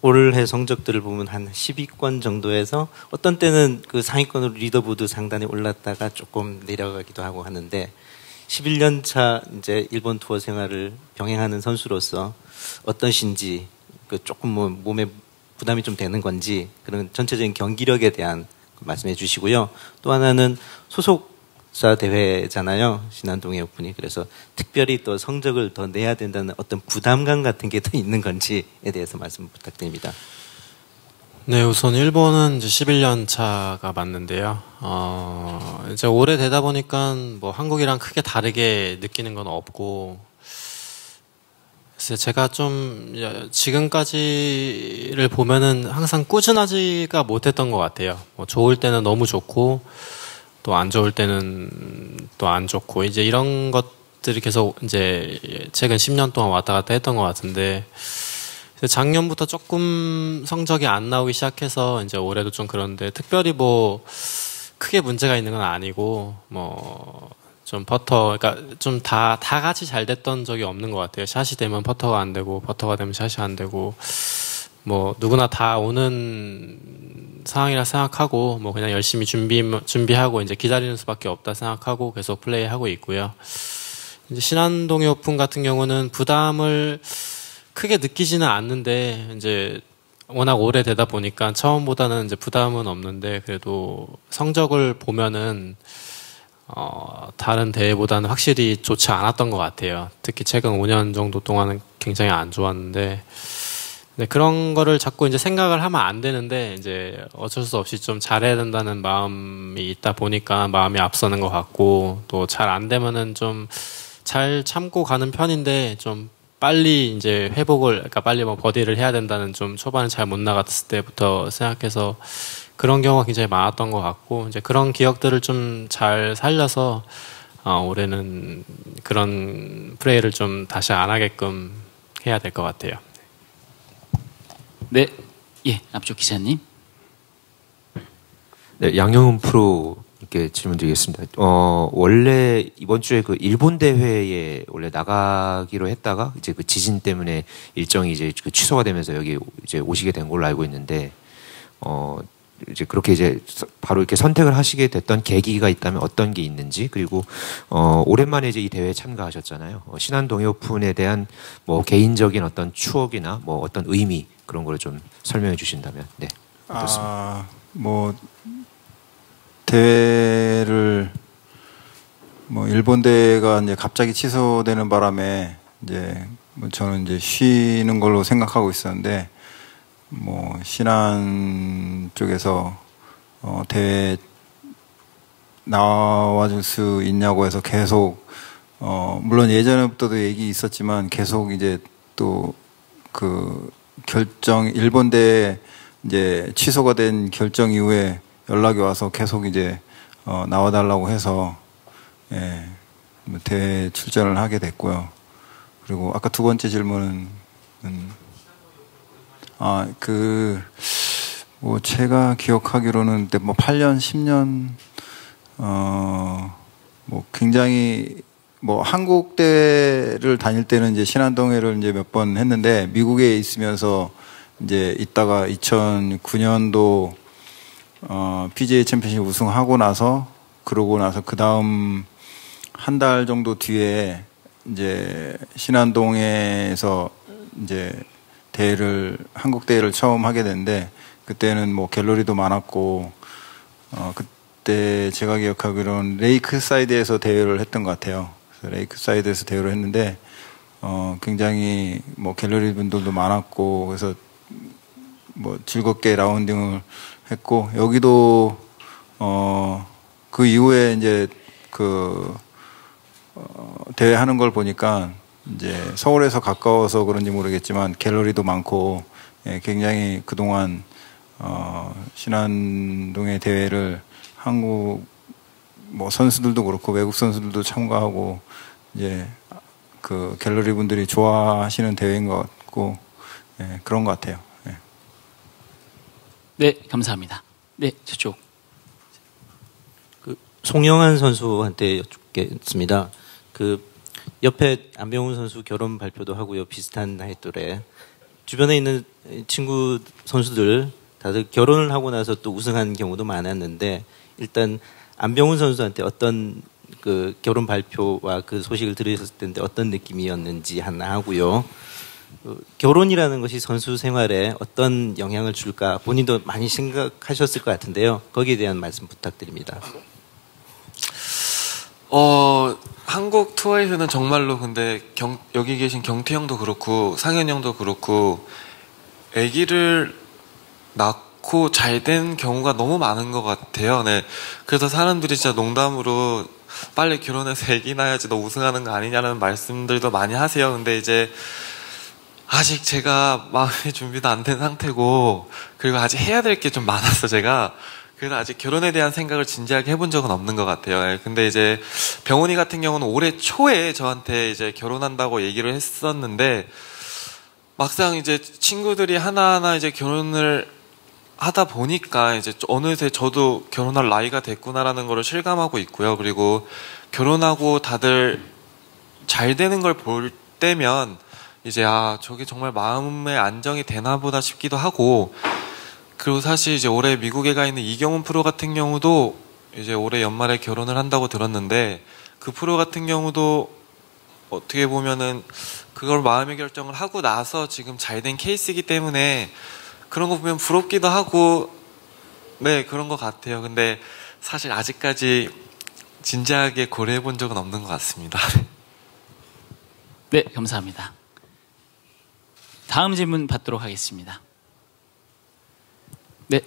올해 성적들을 보면 한 10위권 정도에서 어떤 때는 그 상위권으로 리더보드 상단에 올랐다가 조금 내려가기도 하고 하는데 11년 차 이제 일본 투어 생활을 병행하는 선수로서 어떠신지 그 조금 뭐 몸에 부담이 좀 되는 건지 그런 전체적인 경기력에 대한 말씀해 주시고요. 또 하나는 소속사 대회잖아요. 신한동의 오픈이. 그래서 특별히 또 성적을 더 내야 된다는 어떤 부담감 같은 게 더 있는 건지에 대해서 말씀 부탁드립니다. 네, 우선 일본은 이제 11년 차가 맞는데요. 이제 오래 되다 보니까 뭐 한국이랑 크게 다르게 느끼는 건 없고, 그래서 제가 좀 지금까지를 보면은 항상 꾸준하지가 못했던 것 같아요. 뭐 좋을 때는 너무 좋고, 또 안 좋을 때는 또 안 좋고, 이제 이런 것들이 계속 이제 최근 10년 동안 왔다 갔다 했던 것 같은데, 작년부터 조금 성적이 안 나오기 시작해서 이제 올해도 좀 그런데 특별히 뭐 크게 문제가 있는 건 아니고 뭐 좀 퍼터 그러니까 좀 다 같이 잘 됐던 적이 없는 것 같아요. 샷이 되면 퍼터가 안 되고 퍼터가 되면 샷이 안 되고 뭐 누구나 다 오는 상황이라 생각하고 뭐 그냥 열심히 준비하고 이제 기다리는 수밖에 없다 생각하고 계속 플레이하고 있고요. 이제 신한동의 오픈 같은 경우는 부담을 크게 느끼지는 않는데 이제 워낙 오래되다 보니까 처음보다는 이제 부담은 없는데 그래도 성적을 보면은 다른 대회보다는 확실히 좋지 않았던 것 같아요. 특히 최근 5년 정도 동안은 굉장히 안 좋았는데 네, 그런 거를 자꾸 이제 생각을 하면 안 되는데 이제 어쩔 수 없이 좀 잘해야 된다는 마음이 있다 보니까 마음이 앞서는 것 같고 또 잘 안 되면은 좀 잘 참고 가는 편인데 좀 빨리 이제 회복을, 그러니까 빨리 뭐 버디를 해야 된다는 좀 초반에 잘 못 나갔을 때부터 생각해서 그런 경우가 굉장히 많았던 것 같고 이제 그런 기억들을 좀 잘 살려서 올해는 그런 플레이를 좀 다시 안 하게끔 해야 될 것 같아요. 네, 예, 앞쪽 기자님. 네, 양영훈 프로께 질문드리겠습니다. 원래 이번 주에 그 일본 대회에 원래 나가기로 했다가 이제 그 지진 때문에 일정이 이제 그 취소가 되면서 여기 이제 오시게 된 걸로 알고 있는데, 이제 그렇게 이제 바로 이렇게 선택을 하시게 됐던 계기가 있다면 어떤 게 있는지, 그리고 오랜만에 이제 이 대회에 참가하셨잖아요. 신한 동해 오픈에 대한 뭐 개인적인 어떤 추억이나 뭐 어떤 의미 그런 걸 좀 설명해 주신다면, 네, 어떻습니까? 뭐 대회를 뭐 일본 대회가 이제 갑자기 취소되는 바람에 이제 뭐 저는 이제 쉬는 걸로 생각하고 있었는데 뭐 신안 쪽에서 대회 나와줄 수 있냐고 해서 계속 물론 예전부터도 얘기 있었지만 계속 이제 또 그 결정 일본 대회 이제 취소가 된 결정 이후에 연락이 와서 계속 이제 나와달라고 해서 예, 대회 출전을 하게 됐고요. 그리고 아까 두 번째 질문은 뭐 제가 기억하기로는 뭐 8년, 10년 뭐 굉장히 뭐 한국 대회를 다닐 때는 이제 신안동회를 이제 몇 번 했는데 미국에 있으면서 이제 있다가 2009년도 PGA 챔피언십 우승하고 나서 그러고 나서 그 다음 한 달 정도 뒤에 이제 신안동에서 이제 한국 대회를 처음 하게 됐는데 그때는 뭐 갤러리도 많았고 그때 제가 기억하기로는 레이크사이드에서 대회를 했던 것 같아요. 그래서 레이크사이드에서 대회를 했는데 굉장히 뭐 갤러리 분들도 많았고 그래서 뭐 즐겁게 라운딩을 했고 여기도 그 이후에 이제 대회 하는 걸 보니까 이제 서울에서 가까워서 그런지 모르겠지만 갤러리도 많고 예, 굉장히 그동안 신안동의 대회를 한국 뭐 선수들도 그렇고 외국 선수들도 참가하고 이제 그 갤러리 분들이 좋아하시는 대회인 것 같고 예, 그런 것 같아요. 예. 네, 감사합니다. 네, 저쪽. 송영환 선수한테 여쭙겠습니다. 그 옆에 안병훈 선수 결혼 발표도 하고요. 비슷한 나이 또래. 주변에 있는 친구 선수들 다들 결혼을 하고 나서 또 우승한 경우도 많았는데 일단 안병훈 선수한테 어떤 그 결혼 발표와 그 소식을 들으셨을 텐데 어떤 느낌이었는지 하나 하고요. 결혼이라는 것이 선수 생활에 어떤 영향을 줄까 본인도 많이 생각하셨을 것 같은데요. 거기에 대한 말씀 부탁드립니다. 한국 투어에서는 정말로 근데 여기 계신 경태 형도 그렇고 상현 형도 그렇고 아기를 낳고 잘 된 경우가 너무 많은 것 같아요. 네. 그래서 사람들이 진짜 농담으로 빨리 결혼해서 아기 낳아야지 너 우승하는 거 아니냐는 말씀들도 많이 하세요. 근데 이제 아직 제가 마음의 준비도 안 된 상태고 그리고 아직 해야 될 게 좀 많아서 제가 그래서 아직 결혼에 대한 생각을 진지하게 해본 적은 없는 것 같아요. 근데 이제 병훈이 같은 경우는 올해 초에 저한테 이제 결혼한다고 얘기를 했었는데 막상 이제 친구들이 하나하나 이제 결혼을 하다 보니까 이제 어느새 저도 결혼할 나이가 됐구나라는 걸 실감하고 있고요. 그리고 결혼하고 다들 잘 되는 걸 볼 때면 이제 저게 정말 마음의 안정이 되나 보다 싶기도 하고 그리고 사실 이제 올해 미국에 가 있는 이경훈 프로 같은 경우도 이제 올해 연말에 결혼을 한다고 들었는데 그 프로 같은 경우도 어떻게 보면은 그걸 마음의 결정을 하고 나서 지금 잘 된 케이스이기 때문에 그런 거 보면 부럽기도 하고 네 그런 것 같아요. 근데 사실 아직까지 진지하게 고려해 본 적은 없는 것 같습니다. 네, 감사합니다. 다음 질문 받도록 하겠습니다. 네.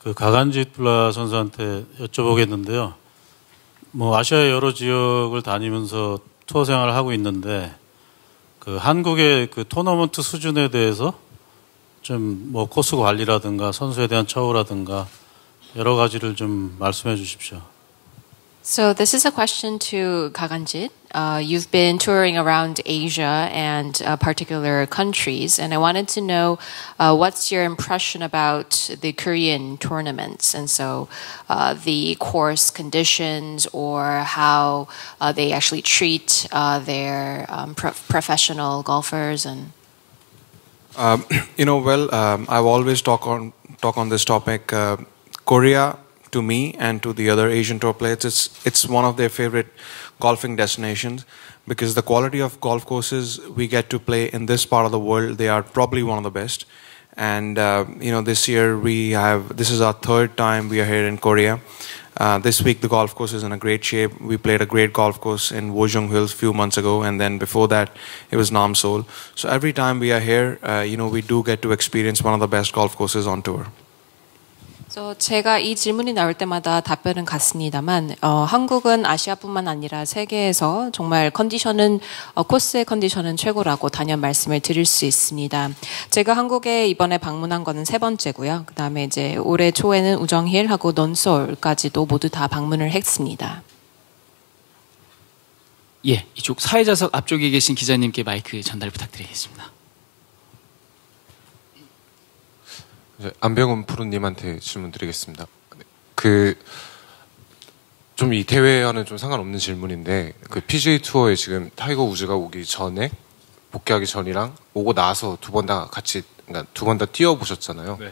그 가간짓 블라 선수한테 여쭤보겠는데요. 뭐 아시아의 여러 지역을 다니면서 투어 생활을 하고 있는데 그 한국의 그 토너먼트 수준에 대해서 좀 뭐 코스 관리라든가 선수에 대한 처우라든가 여러 가지를 좀 말씀해 주십시오. So this is a question to Gaganjit. You've been touring around Asia and particular countries, and I wanted to know what's your impression about the Korean tournaments, and so the course conditions or how they actually treat their professional golfers and. I've always talk on this topic. Korea, to me and to the other Asian tour players, it's one of their favorite golfing destinations because the quality of golf courses we get to play in this part of the world, they are probably one of the best. And this year this is our third time we are here in Korea. This week the golf course is in a great shape. We played a great golf course in Wojung Hills a few months ago, and then before that it was Namsol. So every time we are here, we do get to experience one of the best golf courses on tour. 그래서 제가 이 질문이 나올 때마다 답변은 같습니다만 한국은 아시아뿐만 아니라 세계에서 정말 컨디션은 코스의 컨디션은 최고라고 단연 말씀을 드릴 수 있습니다. 제가 한국에 이번에 방문한 거는 3번째고요. 그다음에 이제 올해 초에는 우정힐하고 논솔까지도 모두 다 방문을 했습니다. 예, 이쪽 사회자석 앞쪽에 계신 기자님께 마이크 전달 부탁드리겠습니다. 안병훈 프로님한테 질문드리겠습니다. 좀 이 대회와는 좀 상관없는 질문인데 그 PGA 투어에 지금 타이거 우즈가 오기 전에 복귀하기 전이랑 오고 나서 두 번 다 같이 그러니까 두 번 다 뛰어보셨잖아요. 네.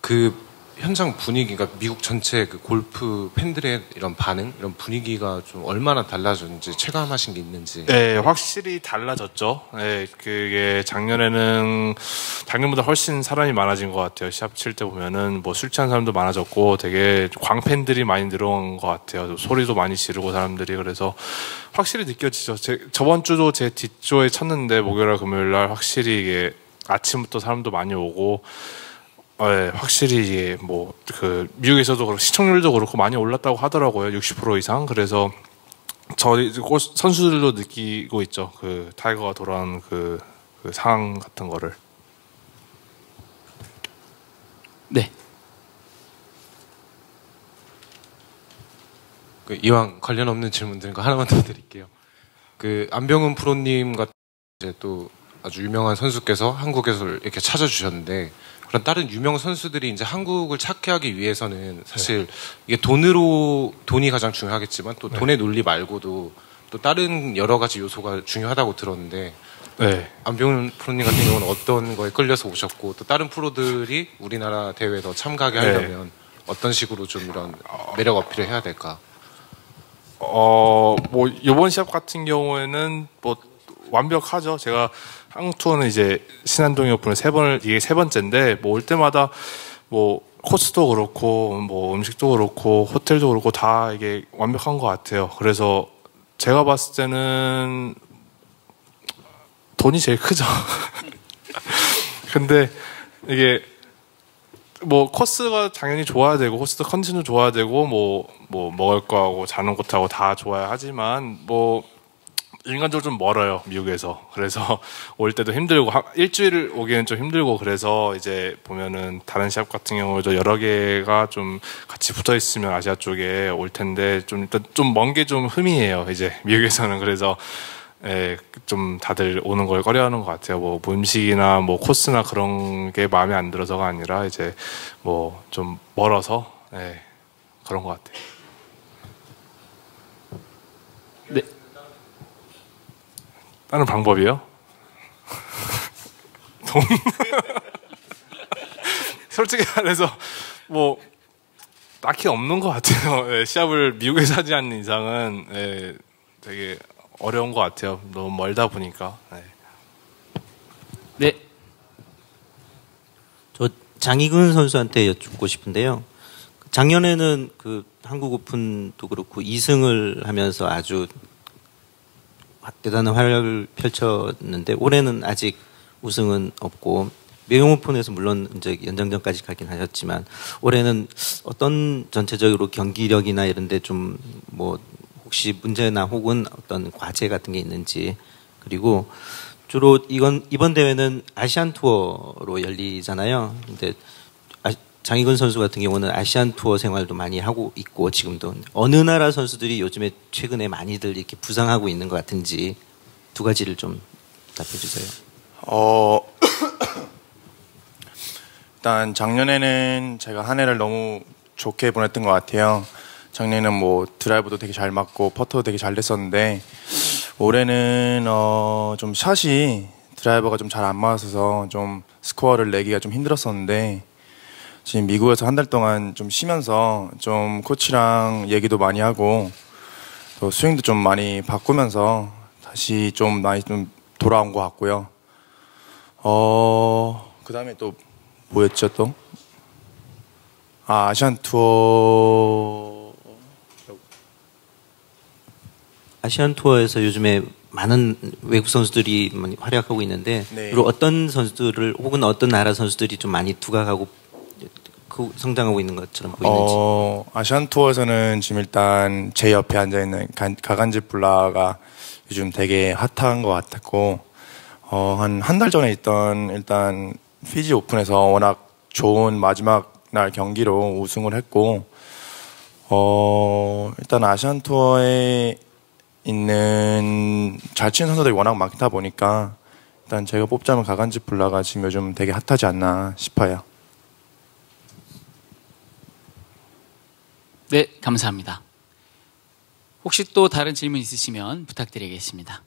그 현장 분위기가 미국 전체 그 골프 팬들의 이런 반응, 이런 분위기가 좀 얼마나 달라졌는지 체감하신 게 있는지. 네, 확실히 달라졌죠. 네, 그게 작년보다 훨씬 사람이 많아진 것 같아요. 시합 칠 때 보면은 뭐 술 취한 사람도 많아졌고 되게 광팬들이 많이 늘어난 것 같아요. 소리도 많이 지르고 사람들이. 그래서 확실히 느껴지죠. 저번 주도 제 뒷조에 쳤는데 목요일날 금요일날 확실히 이게 아침부터 사람도 많이 오고 네, 확실히 이게 뭐 그 미국에서도 그렇고 시청률도 그렇고 많이 올랐다고 하더라고요. 60% 이상. 그래서 저희 선수들도 느끼고 있죠. 그 타이거가 돌아온 그 상황 같은 거를. 네. 이왕 관련 없는 질문들인 거 하나만 더 드릴게요. 그 안병훈 프로님 같은 이제 또 아주 유명한 선수께서 한국에서 이렇게 찾아주셨는데 그런 다른 유명 선수들이 이제 한국을 찾게 하기 위해서는 사실 이게 돈이 가장 중요하겠지만 또 돈의 논리 말고도 또 다른 여러 가지 요소가 중요하다고 들었는데 안병훈 프로님 같은 경우는 어떤 거에 끌려서 오셨고 또 다른 프로들이 우리나라 대회에 더 참가하게 하려면 어떤 식으로 좀 이런 매력 어필을 해야 될까? 뭐 이번 시합 같은 경우에는 뭐 완벽하죠. 제가 한국 투어는 이제 신한동의 오픈을 이게 3번째인데 뭐 올 때마다 뭐 코스도 그렇고 뭐 음식도 그렇고 호텔도 그렇고 다 이게 완벽한 것 같아요. 그래서 제가 봤을 때는 돈이 제일 크죠. 근데 이게 뭐 코스가 당연히 좋아야 되고 코스 컨디션도 좋아야 되고 뭐 먹을 거하고 자는 곳하고 다 좋아야 하지만 뭐 인간적으로 좀 멀어요, 미국에서. 그래서 올 때도 힘들고 일주일 오기는 좀 힘들고 그래서 이제 보면은 다른 시합 같은 경우도 여러 개가 좀 같이 붙어 있으면 아시아 쪽에 올 텐데 좀 일단 좀 먼 게 좀 흠이에요, 이제 미국에서는. 그래서 좀 다들 오는 걸 꺼려하는 것 같아요. 뭐 음식이나 뭐 코스나 그런 게 마음에 안 들어서가 아니라 이제 뭐 좀 멀어서 그런 것 같아요. 네. 다른 방법이요? 돈? 솔직히 말해서 뭐 딱히 없는 것 같아요. 시합을 미국에서 하지 않는 이상은 되게 어려운 것 같아요. 너무 멀다 보니까. 네. 저 장희근 선수한테 여쭙고 싶은데요. 작년에는 그 한국 오픈도 그렇고 2승을 하면서 아주 대단한 활약을 펼쳤는데 올해는 아직 우승은 없고 미국 오픈에서 물론 이제 연장전까지 가긴 하셨지만 올해는 어떤 전체적으로 경기력이나 이런데 좀 뭐 혹시 문제나 혹은 어떤 과제 같은 게 있는지 그리고 주로 이번 대회는 아시안 투어로 열리잖아요. 근데 장희근 선수 같은 경우는 아시안 투어 생활도 많이 하고 있고 지금도 어느 나라 선수들이 요즘에 최근에 많이들 이렇게 부상하고 있는 것 같은지 두 가지를 좀 답해 주세요. 일단 작년에는 제가 한 해를 너무 좋게 보냈던 것 같아요. 작년에는 뭐 드라이버도 되게 잘 맞고 퍼터도 되게 잘 됐었는데 올해는 좀 샷이 드라이버가 좀 잘 안 맞아서 좀 스코어를 내기가 좀 힘들었었는데 지금 미국에서 한 달 동안 좀 쉬면서 좀 코치랑 얘기도 많이 하고 또 스윙도 좀 많이 바꾸면서 다시 좀 많이 좀 돌아온 것 같고요. 그 다음에 또 뭐였죠 또? 아시안 투어. 아시안 투어에서 요즘에 많은 외국 선수들이 많이 활약하고 있는데 네. 그리고 어떤 선수들을 혹은 어떤 나라 선수들이 좀 많이 두각하고 성장하고 있는 것처럼 보이는지. 아시안 투어에서는 지금 일단 제 옆에 앉아 있는 가간지 블라가 요즘 되게 핫한 것 같았고, 한 달 전에 있던 일단 피지 오픈에서 워낙 좋은 마지막 날 경기로 우승을 했고, 일단 아시안 투어에 있는 잘 치는 선수들이 워낙 많다 보니까 일단 제가 뽑자면 가간지 블라가 지금 요즘 되게 핫하지 않나 싶어요. 네, 감사합니다. 혹시 또 다른 질문 있으시면 부탁드리겠습니다.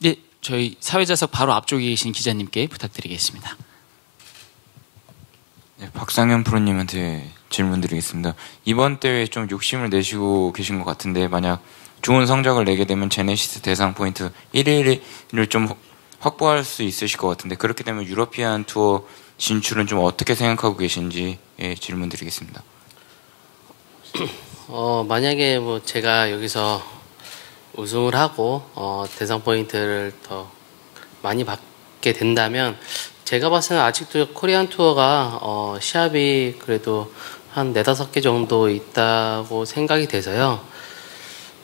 네, 저희 사회자석 바로 앞쪽에 계신 기자님께 부탁드리겠습니다. 네, 박상현 프로님한테 질문 드리겠습니다. 이번 대회에 좀 욕심을 내시고 계신 것 같은데 만약 좋은 성적을 내게 되면 제네시스 대상 포인트 1위를 좀 확보할 수 있으실 것 같은데 그렇게 되면 유러피안 투어 진출은 좀 어떻게 생각하고 계신지 질문 드리겠습니다. 만약에 뭐 제가 여기서 우승을 하고 대상 포인트를 더 많이 받게 된다면 제가 봤을 때는 아직도 코리안 투어가 시합이 그래도 한 4-5개 정도 있다고 생각이 돼서요.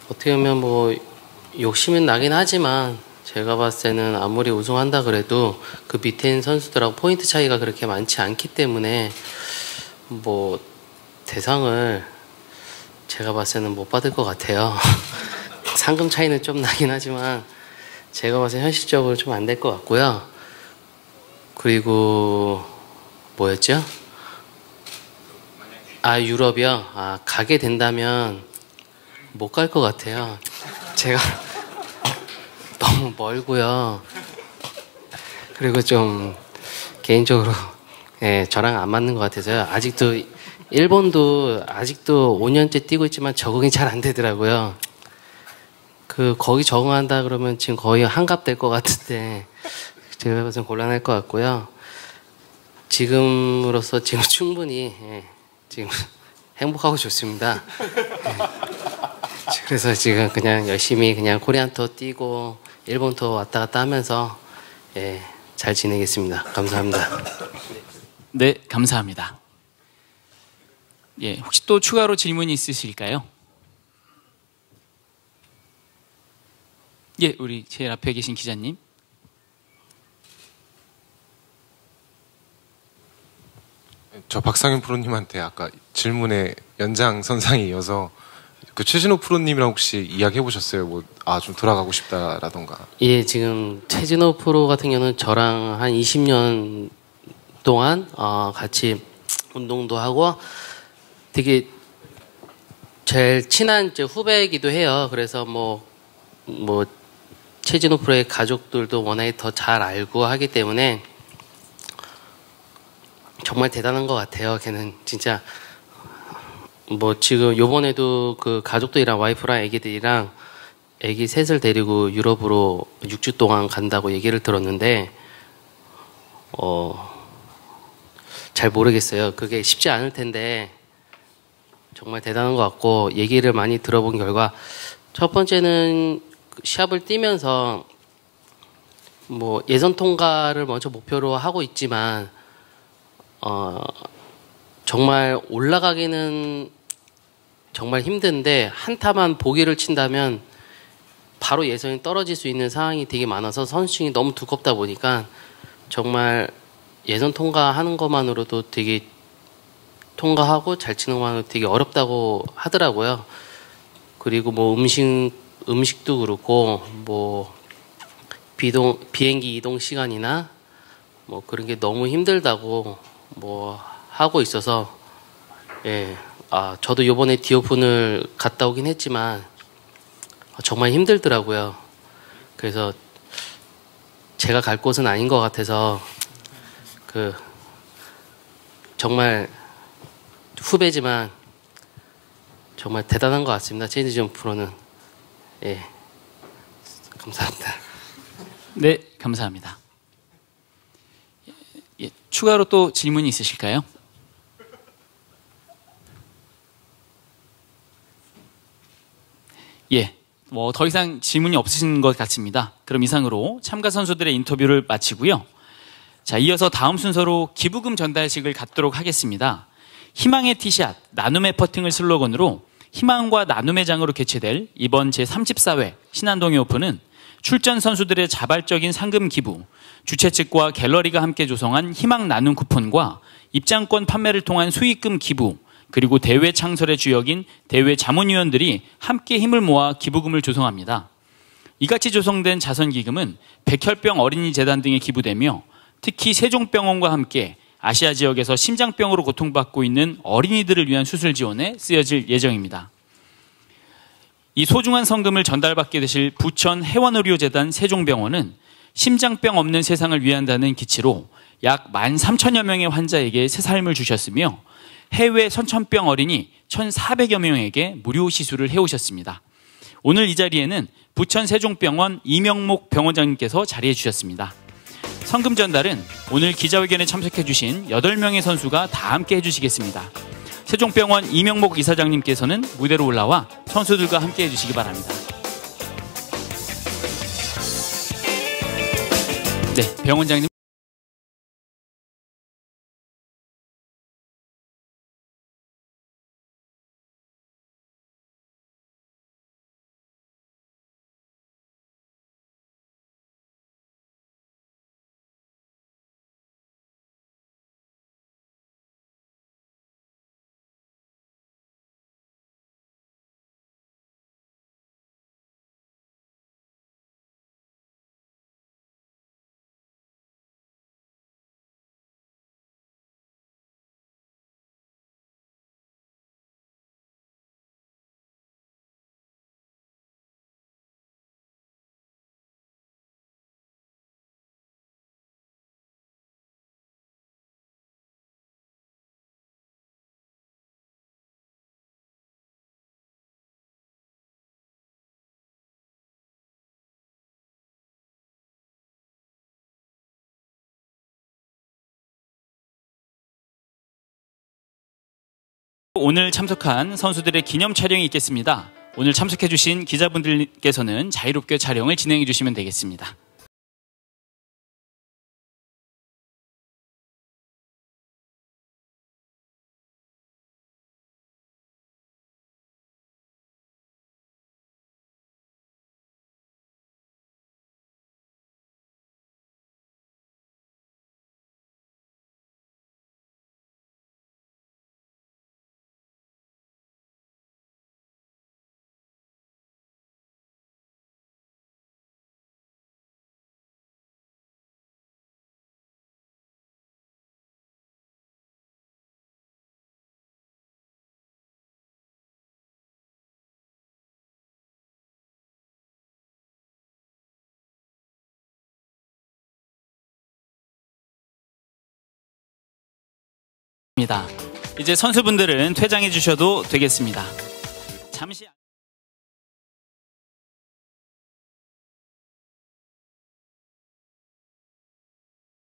어떻게 보면 뭐 욕심은 나긴 하지만 제가 봤을 때는 아무리 우승한다 그래도 그 밑에 있는 선수들하고 포인트 차이가 그렇게 많지 않기 때문에 뭐 대상을 제가 봤을 때는 못 받을 것 같아요. 상금 차이는 좀 나긴 하지만 제가 봤을 때 현실적으로 좀 안 될 것 같고요. 그리고 뭐였죠? 유럽이요? 가게 된다면 못 갈 것 같아요. 제가 너무 멀고요. 그리고 좀 개인적으로 저랑 안 맞는 것 같아서요. 아직도 일본도 아직도 5년째 뛰고 있지만 적응이 잘 안 되더라고요. 거기 적응한다 그러면 지금 거의 한갑 될 것 같은데 제가 봐서 곤란할 것 같고요. 지금으로서 지금 충분히 지금 행복하고 좋습니다. 그래서 지금 그냥 열심히 그냥 코리안 투어 뛰고 일본 투어 왔다 갔다 하면서 잘 지내겠습니다. 감사합니다. 네, 감사합니다. 예, 혹시 또 추가로 질문이 있으실까요? 예, 우리 제일 앞에 계신 기자님. 저 박상현 프로님한테 아까 질문의 연장선상에 이어서 그 최진호 프로님이랑 혹시 이야기 해보셨어요? 좀 돌아가고 싶다라던가. 예, 지금 최진호 프로 같은 경우는 저랑 한 20년 동안 같이 운동도 하고 되게 제일 친한 후배이기도 해요. 그래서 뭐 최진호 프로의 가족들도 워낙에 더 잘 알고 하기 때문에 정말 대단한 것 같아요. 걔는 진짜 지금 요번에도 그 가족들이랑 와이프랑 애기들이랑 애기 셋을 데리고 유럽으로 6주 동안 간다고 얘기를 들었는데 잘 모르겠어요. 그게 쉽지 않을 텐데 정말 대단한 것 같고 얘기를 많이 들어본 결과 첫 번째는 시합을 뛰면서 예선 통과를 먼저 목표로 하고 있지만 정말 올라가기는 정말 힘든데 한 타만 보기를 친다면 바로 예선이 떨어질 수 있는 상황이 되게 많아서 선수층이 너무 두껍다 보니까 정말 예선 통과하는 것만으로도 되게 통과하고 잘 치는 것만으로도 되게 어렵다고 하더라고요. 그리고 음식도 그렇고 비행기 이동 시간이나 그런 게 너무 힘들다고 하고 있어서 저도 이번에 디오픈을 갔다 오긴 했지만 정말 힘들더라고요. 그래서 제가 갈 곳은 아닌 것 같아서 정말 후배지만 정말 대단한 것 같습니다. 최진호 프로는. 감사합니다. 네, 감사합니다. 추가로 또 질문이 있으실까요? 예, 더 이상 질문이 없으신 것 같습니다. 그럼 이상으로 참가 선수들의 인터뷰를 마치고요. 자, 이어서 다음 순서로 기부금 전달식을 갖도록 하겠습니다. 희망의 티샷, 나눔의 퍼팅을 슬로건으로 희망과 나눔의 장으로 개최될 이번 제34회 신한동해 오픈은 출전 선수들의 자발적인 상금 기부, 주최 측과 갤러리가 함께 조성한 희망 나눔 쿠폰과 입장권 판매를 통한 수익금 기부, 그리고 대회 창설의 주역인 대회 자문위원들이 함께 힘을 모아 기부금을 조성합니다. 이같이 조성된 자선기금은 백혈병 어린이재단 등에 기부되며 특히 세종병원과 함께 아시아 지역에서 심장병으로 고통받고 있는 어린이들을 위한 수술 지원에 쓰여질 예정입니다. 이 소중한 성금을 전달받게 되실 부천 해원의료재단 세종병원은 심장병 없는 세상을 위한다는 기치로 약 13,000여 명의 환자에게 새 삶을 주셨으며 해외 선천병 어린이 1,400여 명에게 무료 시술을 해오셨습니다. 오늘 이 자리에는 부천 세종병원 이명목 병원장님께서 자리해 주셨습니다. 성금 전달은 오늘 기자회견에 참석해 주신 8명의 선수가 다 함께 해주시겠습니다. 세종병원 이명목 이사장님께서는 무대로 올라와 선수들과 함께 해주시기 바랍니다. 네, 병원장님. 오늘 참석한 선수들의 기념 촬영이 있겠습니다. 오늘 참석해 주신 기자분들께서는 자유롭게 촬영을 진행해 주시면 되겠습니다. 이제 선수분들은 퇴장해 주셔도 되겠습니다. 잠시